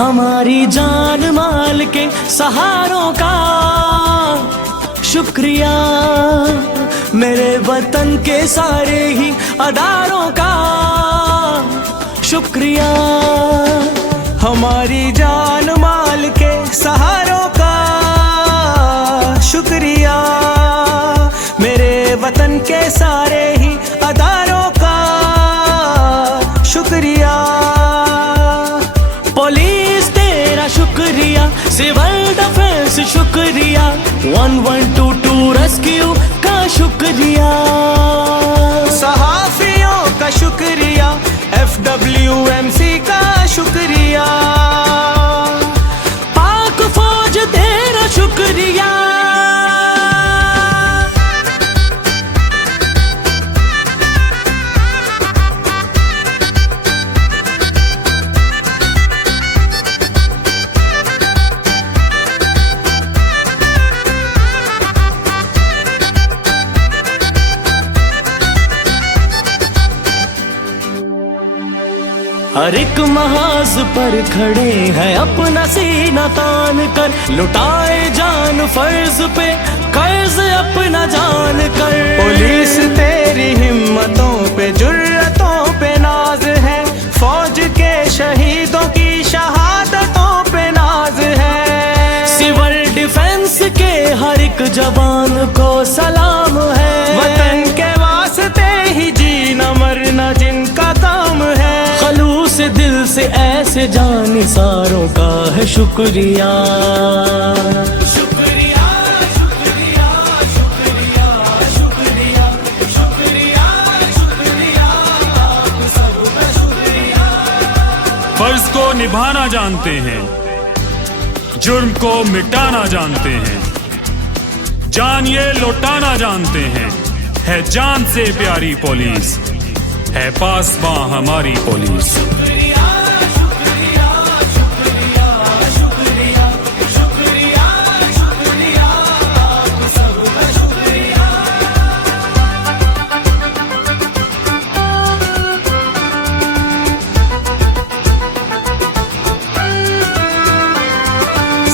हमारी जान माल के सहारों का शुक्रिया, मेरे वतन के सारे ही अदारों का शुक्रिया। हमारी जान माल के सहारों का शुक्रिया, मेरे वतन के सारे ही अदारों का शुक्रिया। पुलिस तेरा शुक्रिया, सिविल डिफेंस शुक्रिया, 1122 रेस्क्यू का शुक्रिया, सहाफियों का शुक्रिया, FWMC का शुक्रिया, पाक फौज तेरा शुक्रिया। हर एक महाज पर खड़े हैं अपना सीना तान कर, लुटाए जान फर्ज पे कर्ज अपना जान कर। पुलिस तेरी हिम्मतों पे जुर्रतों पे नाज है, फौज के शहीदों की शहादतों पे नाज है। सिविल डिफेंस के हर एक जवान को सलाम है, वतन के वास्ते ही जीना मरना जिनका काम है। खलूस दिल से ऐसे जानिसारों का है शुक्रिया। शुक्रिया शुक्रिया शुक्रिया शुक्रिया शुक्रिया शुक्रिया, आप सबका शुक्रिया। फर्ज को निभाना जानते हैं, जुर्म को मिटाना जानते हैं, जान ये लौटाना जानते हैं। है जान से प्यारी पुलिस, है पासबां हमारी पुलिस।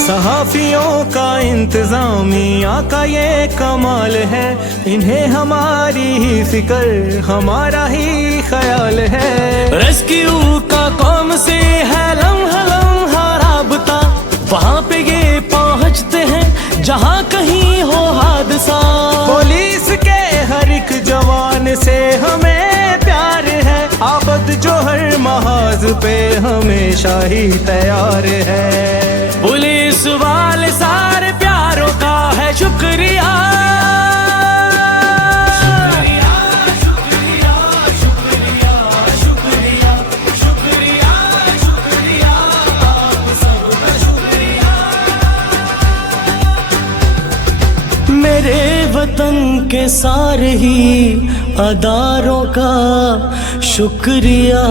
सहाफियों का इंतजामिया का ये कमाल है, इन्हें हमारी ही फिक्र हमारा ही ख्याल है। रेस्क्यू का कौम से है लम्हा लम्हा राबता, वहाँ पे ये पहुँचते हैं जहाँ कहीं हो हादसा। पुलिस के हर एक जवान से हमें प्यार है, आबद जो हर महाज पे हमेशा ही तैयार है। पुलिस वाले सारे प्यारों का है शुक्रिया। शुक्रिया शुक्रिया शुक्रिया शुक्रिया शुक्रिया शुक्रिया, आप सबका शुक्रिया। मेरे वतन के सारे ही अदारों का शुक्रिया।